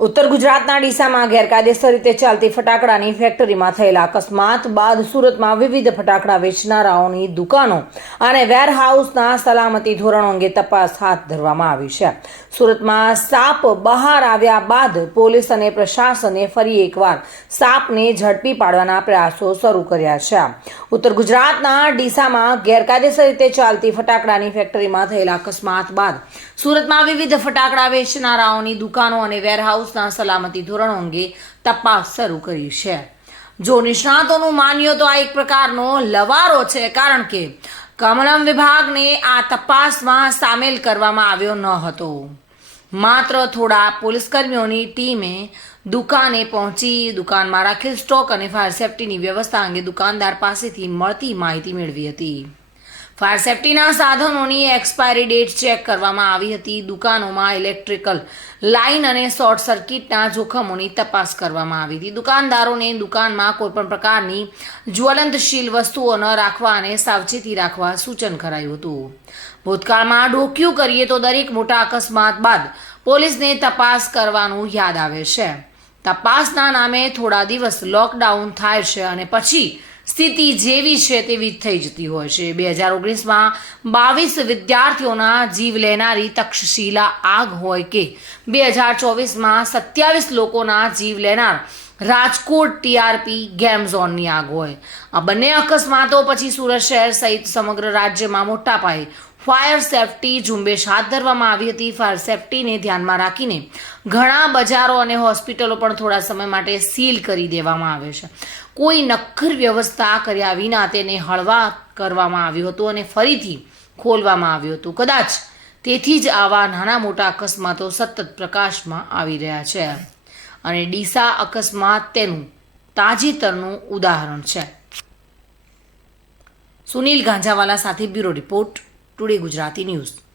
ઉત્તર ગુજરાતના ડીસામાં ગેરકાયદેસર રીતે ચાલતી ફટાકડાની ફેક્ટરીમાં થયેલા અકસ્માત બાદ સુરતમાં વિવિધ ફટાકડા વેચનારાઓની દુકાનો અને વેરહાઉસના સલામતી ધોરણો અંગે તપાસ હાથ ધરવામાં આવી છે. સુરતમાં સાપ બહાર આવ્યા બાદ પોલીસ અને પ્રશાસને ફરી એકવાર સાપને ઝડપી પાડવાના પ્રયાસો શરૂ કર્યા છે. ઉત્તર ગુજરાતના ડીસામાં ગેરકાયદેસર રીતે ચાલતી ફટાકડાની ફેક્ટરીમાં થયેલા અકસ્માત બાદ સુરતમાં વિવિધ ફટાકડા વેચનારાઓની દુકાનો અને વેરહાઉસના સલામતી ધોરણો અંગે તપાસ શરૂ કરી છે. જો નિષ્ણાતોનું માનીએ તો આ એક પ્રકારનો લવારો છે, કારણ કે કમલમ વિભાગને આ તપાસમાં સામેલ કરવામાં આવ્યો ન હતો. માત્ર થોડા પોલીસકર્મીઓની ટીમે દુકાને પહોંચી દુકાનમાં રાખેલ સ્ટોક અને ફાયર સેફ્ટીની વ્યવસ્થા અંગે દુકાનદાર પાસેથી મળતી માહિતી મેળવી હતી. ફાયર સેફ્ટીના સાધનોની એક્સપાયરી ડેટ ચેક કરવામાં આવી હતી. દુકાનોમાં ઇલેક્ટ્રિકલ લાઇન અને શોર્ટ સર્કિટના જોખમોની તપાસ કરવામાં આવી હતી. દુકાનદારોને દુકાનમાં કોઈપણ પ્રકારની જ્વલંતશીલ વસ્તુઓ ન રાખવા અને સાવચેતી રાખવા સૂચન કરાયું હતું. ભૂતકાળમાં ડોક્યું કરીએ તો દરેક મોટા અકસ્માત બાદ પોલીસને તપાસ કરવાનું યાદ આવે છે. તપાસના નામે થોડા દિવસ લોકડાઉન થાય છે અને પછી સ્થિતિ જેવી છે તેવી થઈ જતી હોય છે. 2019માં 22 વિદ્યાર્થીઓના જીવ લેનારી તક્ષશિલા આગ હોય કે 2024માં 27 લોકોના જીવ લેનાર રાજકોટ ટીઆરપી ગેમ ઝોનની આગ હોય. આ બંને અકસ્માતો પછી સુરત શહેર સહિત સમગ્ર રાજ્યમાં મોટા પાયે ફાયર સેફ્ટી ઝુંબેશ હાથ ધરવામાં આવી હતી. ફાયર સેફ્ટીને ધ્યાનમાં રાખીને ઘણા બજારો અને હોસ્પિટલો પણ થોડા સમય માટે સીલ કરી દેવામાં આવે છે. કોઈ નક્કર વ્યવસ્થા કર્યા વિના તેને હળવા કરવામાં આવ્યું હતું અને ફરીથી ખોલવામાં આવ્યું હતું. કદાચ તેથી જ આવા નાના મોટા અકસ્માતો સતત પ્રકાશમાં આવી રહ્યા છે અને ડીસા અકસ્માત તેનું તાજેતરનું ઉદાહરણ છે. સુનિલ ગાંજાવાલા સાથે bureau report, today Gujarati news.